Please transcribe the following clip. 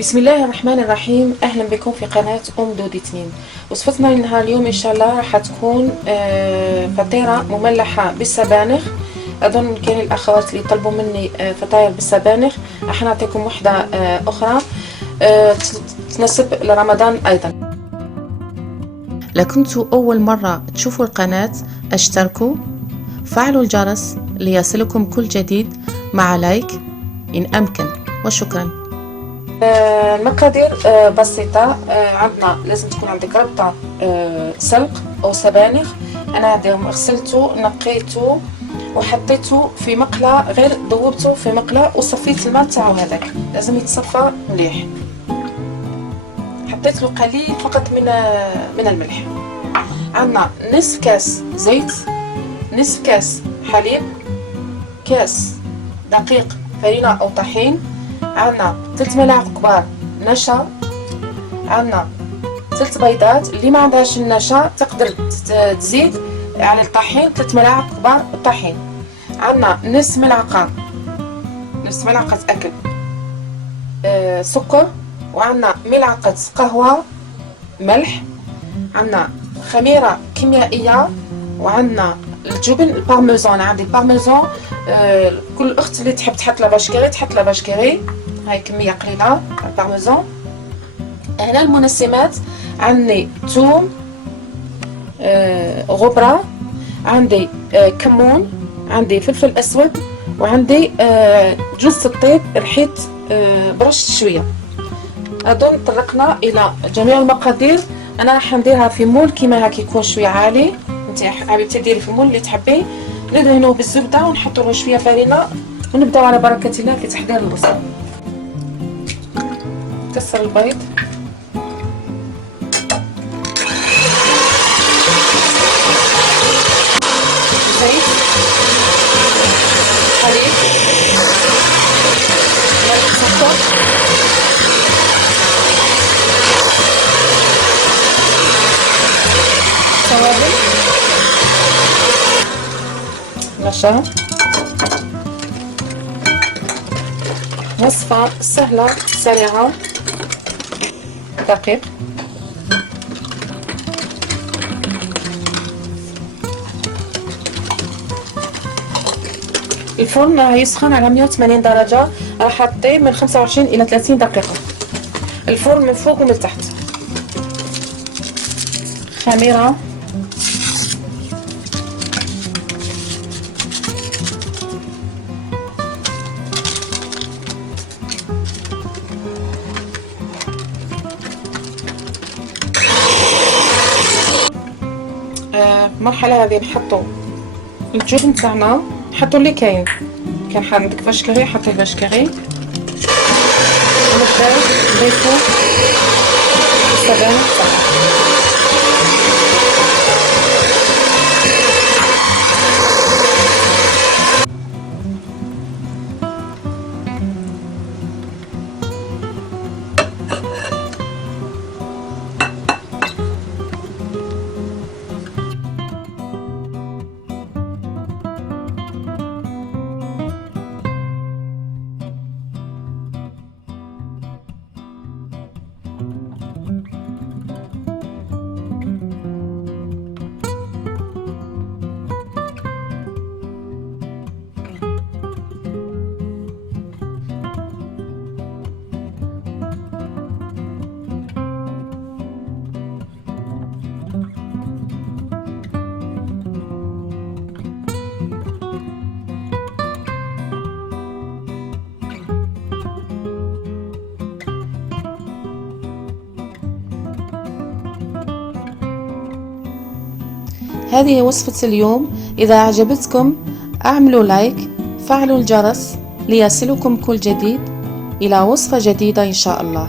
بسم الله الرحمن الرحيم. اهلا بكم في قناة دودي تميم. وصفتنا لنهار اليوم ان شاء الله راح تكون فطيرة مملحة بالسبانخ. اظن كاين الاخوات اللي طلبوا مني فطاير بالسبانخ، راح نعطيكم واحدة اخرى تناسب لرمضان ايضا. لو كنتوا اول مرة تشوفوا القناة اشتركوا، فعلوا الجرس ليصلكم كل جديد مع لايك ان امكن، وشكرا. المقادير بسيطة. عندنا لازم تكون عندك ربطة سلق أو سبانخ. أنا هديهم غسلته نقيته وحطيته في مقلة، غير ذوبته في مقلة وصفيت الماء تاعو، هذاك لازم يتصفى مليح. حطيت له قليل فقط من الملح. عندنا نصف كاس زيت، نصف كاس حليب، كاس دقيق فرينة أو طحين، عندنا 3 ملاعق كبار نشا، عندنا 3 بيضات. اللي ما عندهاش النشا تقدر تزيد على الطحين 3 ملاعق كبار الطحين. عندنا نصف ملعقة أكل سكر، وعندنا ملعقة قهوة ملح، عندنا خميرة كيميائية، وعندنا الجبن البارميزان. عندي البارميزان، كل اخت اللي تحب تحط لافاش كيري تحط لافاش كيري، هاي كميه قليله البارميزان. هنا المنسمات عندي ثوم، غبره، عندي كمون، عندي فلفل اسود، وعندي جوز الطيب رحيت برش شويه. اظن طرقنا الى جميع المقادير. انا راح نديرها في مول كيما هاك يكون شويه عالي. انت حبيبتي ديري في المول اللي تحبيه، ندهنوه بالزبده ونحطوا له شويه فرينه، ونبداو على بركه الله في تحضير الوصفه. كسر البيض، زيت، حليب، ملح، سكر، توابل، نشا. وصفة سهلة سريعة، دقيق. الفرن يسخن على 180 درجة، راح احطيه من 25 إلى 30 دقيقة. الفرن من فوق ومن تحت. خميرة، المرحلة هذه نحطو الجبن تاعنا، نحطو اللي كاين عندك فاش كاري حطي فاش كاري، ونبداو نضيفو السبانخ تاعنا. هذه وصفة اليوم. إذا أعجبتكم اعملوا لايك، فعلوا الجرس ليصلكم كل جديد. إلى وصفة جديدة إن شاء الله.